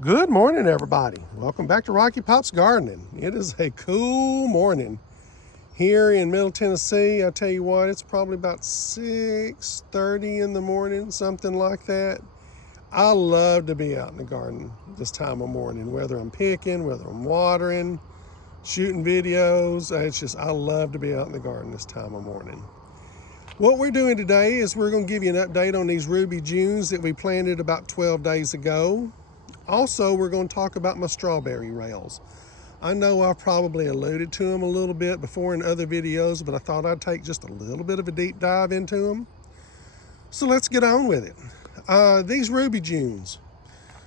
Good morning, everybody. Welcome back to Rocky Pops Gardening. It is a cool morning here in Middle Tennessee. I tell you what, it's probably about 6:30 in the morning, something like that. I love to be out in the garden this time of morning, whether I'm picking, whether I'm watering, shooting videos. I love to be out in the garden this time of morning. What we're doing today is we're going to give you an update on these Ruby Junes that we planted about 12 days ago. Also, we're going to talk about my strawberry rails. I know I've probably alluded to them a little bit before in other videos, but I thought I'd take just a little bit of a deep dive into them. So let's get on with it. These Ruby Junes,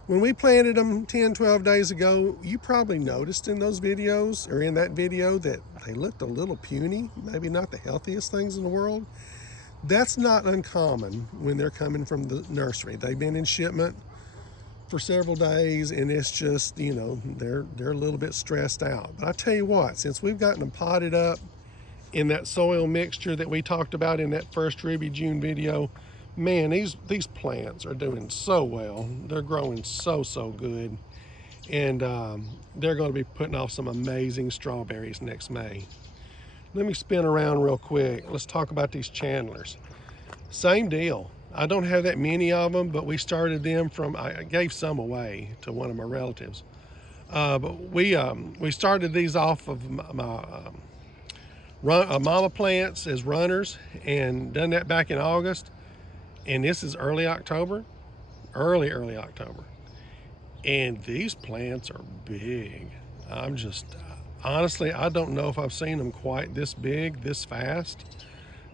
when we planted them 10, 12 days ago, you probably noticed in those videos, or in that video, that they looked a little puny, maybe not the healthiest things in the world. That's not uncommon when they're coming from the nursery. They've been in shipment for several days, and it's just, they're a little bit stressed out. But I tell you what, since we've gotten them potted up in that soil mixture that we talked about in that first Ruby June video, man, these plants are doing so well. They're growing so good, and they're going to be putting off some amazing strawberries next May. Let me spin around real quick. Let's talk about these Chandlers. Same deal. I don't have that many of them, but we started them from, I gave some away to one of my relatives. But we started these off of my mama plants as runners, and done that back in August. And this is early October, early October. And these plants are big. I'm just, honestly, I don't know if I've seen them quite this big, this fast.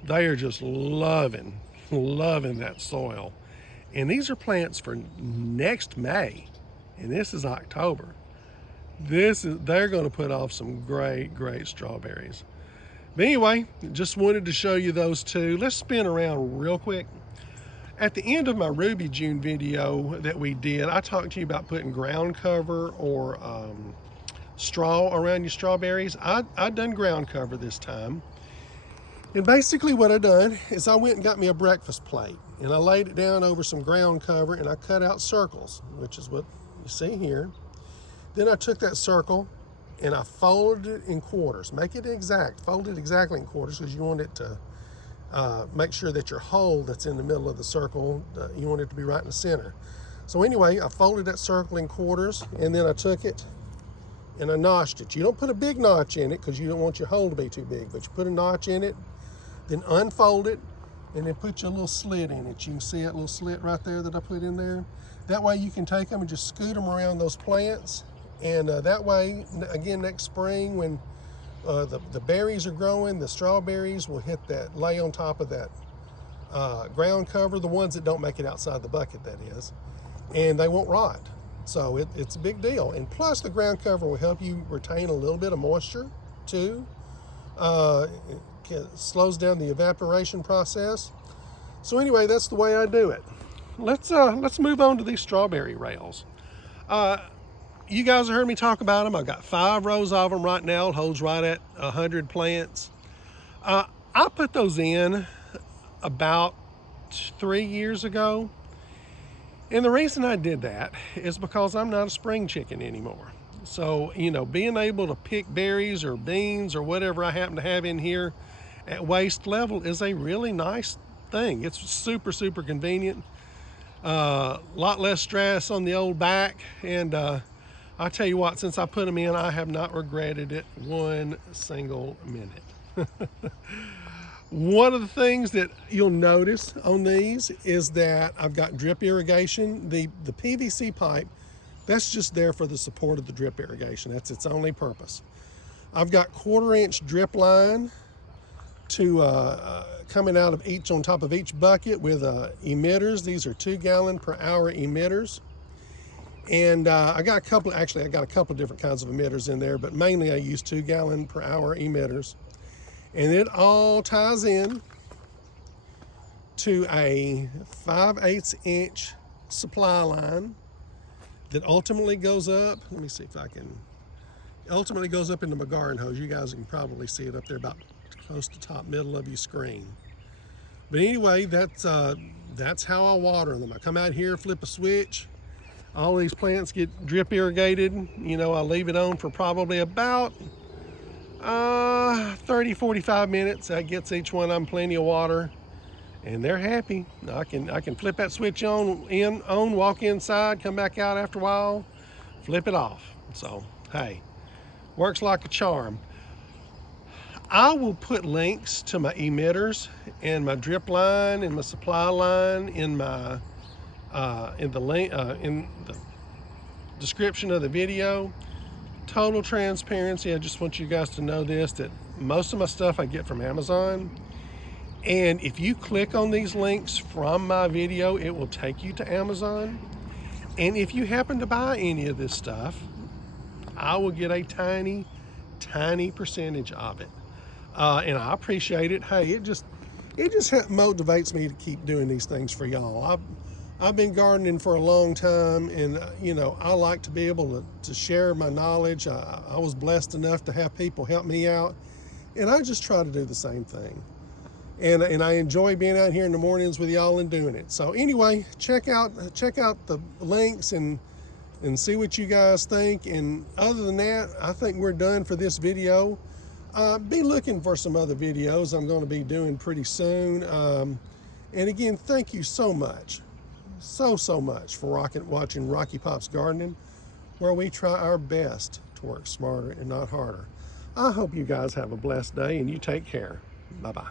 They are just loving that soil. And these are plants for next May, and this is October. They're going to put off some great strawberries. But anyway, just wanted to show you those two. Let's spin around real quick. At the end of my Ruby June video that we did, I talked to you about putting ground cover or straw around your strawberries. I done ground cover this time. And basically what I done is I went and got me a breakfast plate, and I laid it down over some ground cover, and I cut out circles, which is what you see here. Then I took that circle and I folded it in quarters. Make it exact, fold it exactly in quarters, because you want it to make sure that your hole that's in the middle of the circle, you want it to be right in the center. So anyway, I folded that circle in quarters, and then I took it and I notched it. You don't put a big notch in it because you don't want your hole to be too big, but you put a notch in it, then unfold it, and then put your little slit in it. You can see that little slit right there that I put in there. That way you can take them and just scoot them around those plants, and that way, again, next spring when the berries are growing, the strawberries will lay on top of that ground cover, the ones that don't make it outside the bucket, that is, and they won't rot. So it's a big deal. And plus, the ground cover will help you retain a little bit of moisture too. It slows down the evaporation process. So anyway, that's the way I do it. Let's move on to these strawberry rails. You guys have heard me talk about them. I've got 5 rows of them right now. It holds right at 100 plants. I put those in about 3 years ago. And the reason I did that is because I'm not a spring chicken anymore. So, being able to pick berries or beans or whatever I happen to have in here at waist level is a really nice thing. It's super convenient. Lot less stress on the old back. And I tell you what, since I put them in, I have not regretted it one single minute. One of the things that you'll notice on these is that I've got drip irrigation. The PVC pipe, that's just there for the support of the drip irrigation. That's its only purpose. I've got 1/4-inch drip line coming out of on top of each bucket with emitters. These are 2-gallon per hour emitters. And I got a couple of different kinds of emitters in there, but mainly I use 2-gallon per hour emitters. And it all ties in to a 5/8 inch supply line that ultimately goes up. Let me see if I can. Ultimately goes up into my garden hose. You guys can probably see it up there about close to top middle of your screen. But anyway, that's how I water them. I come out here, flip a switch, All these plants get drip irrigated. You know, I leave it on for probably about 30-45 minutes. That gets each one of them plenty of water, and they're happy. I can flip that switch on, walk inside, come back out after a while, flip it off. So hey, works like a charm. I will put links to my emitters and my drip line and my supply line in my in the description of the video. Total transparency, I just want you guys to know this, that most of my stuff I get from Amazon. And if you click on these links from my video, it will take you to Amazon. And if you happen to buy any of this stuff, I will get a tiny percentage of it. And I appreciate it. Hey, it just motivates me to keep doing these things for y'all. I've been gardening for a long time, and you know, I like to be able to share my knowledge. I was blessed enough to have people help me out, and I just try to do the same thing. And I enjoy being out here in the mornings with y'all and doing it. So anyway, check out the links and see what you guys think. And other than that, I think we're done for this video. Be looking for some other videos I'm going to be doing pretty soon. And again, thank you so much, so much for watching Rocky Pops Gardening, where we try our best to work smarter and not harder. I hope you guys have a blessed day, and you take care. Bye-bye.